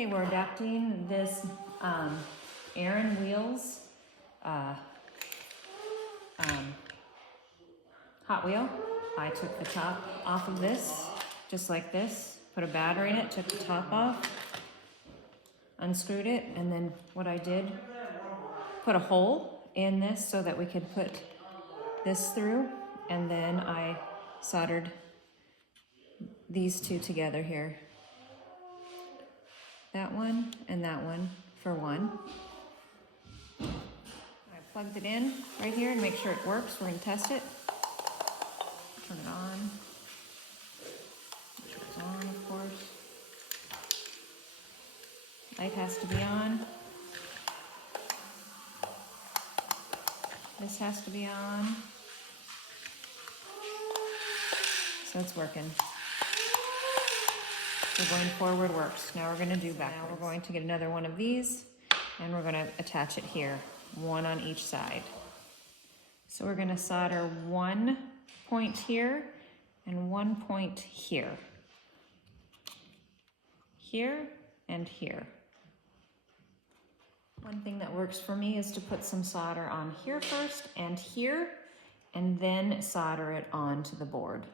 Okay, we're adapting this Aaron Wheels Hot Wheel. I took the top off of this, just like this, put a battery in it, took the top off, unscrewed it, and then what I did, put a hole in this so that we could put this through, and then I soldered these two together here. That one and that one for one. I plugged it in right here and make sure it works. We're gonna test it. Turn it on. Make sure it's on, of course. Light has to be on. This has to be on. So it's working. So going forward works. Now we're going to do backwards. Now we're going to get another one of these and we're going to attach it here, one on each side. So we're going to solder one point here and one point here. Here and here. One thing that works for me is to put some solder on here first and then solder it onto the board.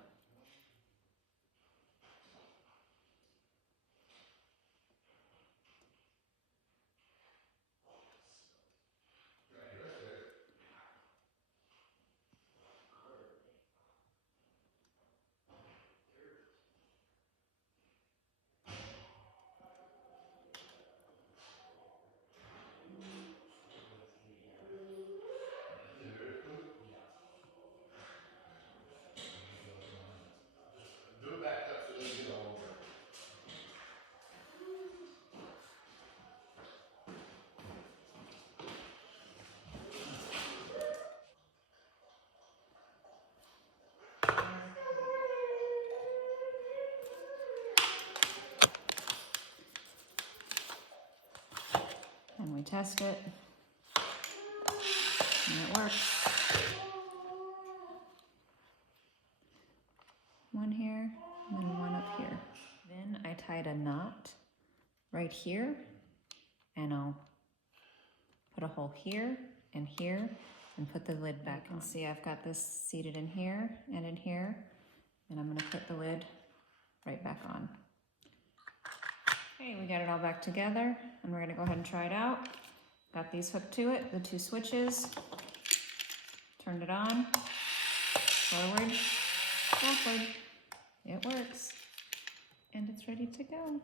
And we test it, and it works. One here, and then one up here. Then I tied a knot right here, and I'll put a hole here, and put the lid back on. You can see I've got this seated in here, and I'm gonna put the lid right back on. Okay, we got it all back together, and we're gonna go ahead and try it out. Got these hooked to it, the two switches. Turned it on, forward, backward. It works, and it's ready to go.